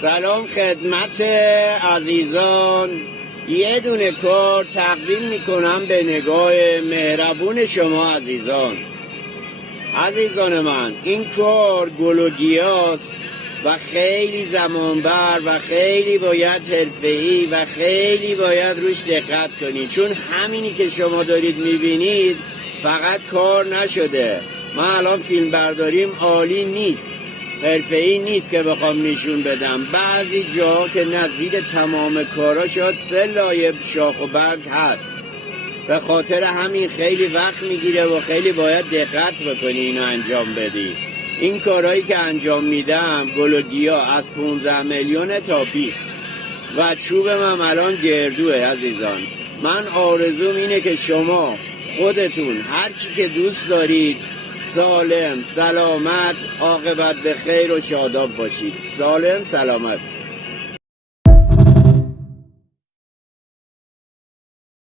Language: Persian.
سلام خدمت عزیزان. یه دونه کار تقدیم میکنم به نگاه مهربون شما عزیزان من. این کار گل و گیاست و خیلی زمانبر و خیلی باید حرفه‌ای و خیلی باید روش دقت کنید، چون همینی که شما دارید میبینید فقط کار نشده. من الان فیلم برداریم عالی نیست، حرفه‌ای نیست که بخوام نشون بدم. بعضی جا که نزدیک تمام کارا شاید 3 لایه شاخ و برگ هست، به خاطر همین خیلی وقت میگیره و خیلی باید دقت بکنی اینو انجام بدی. این کارهایی که انجام میدم گل و گیاه از 15 میلیون تا 20 و چوبم هم الان گردوه. عزیزان من آرزوم اینه که شما خودتون هر کی که دوست دارید سالم سلامت عاقبت به خیر و شاداب باشید. سالم سلامت.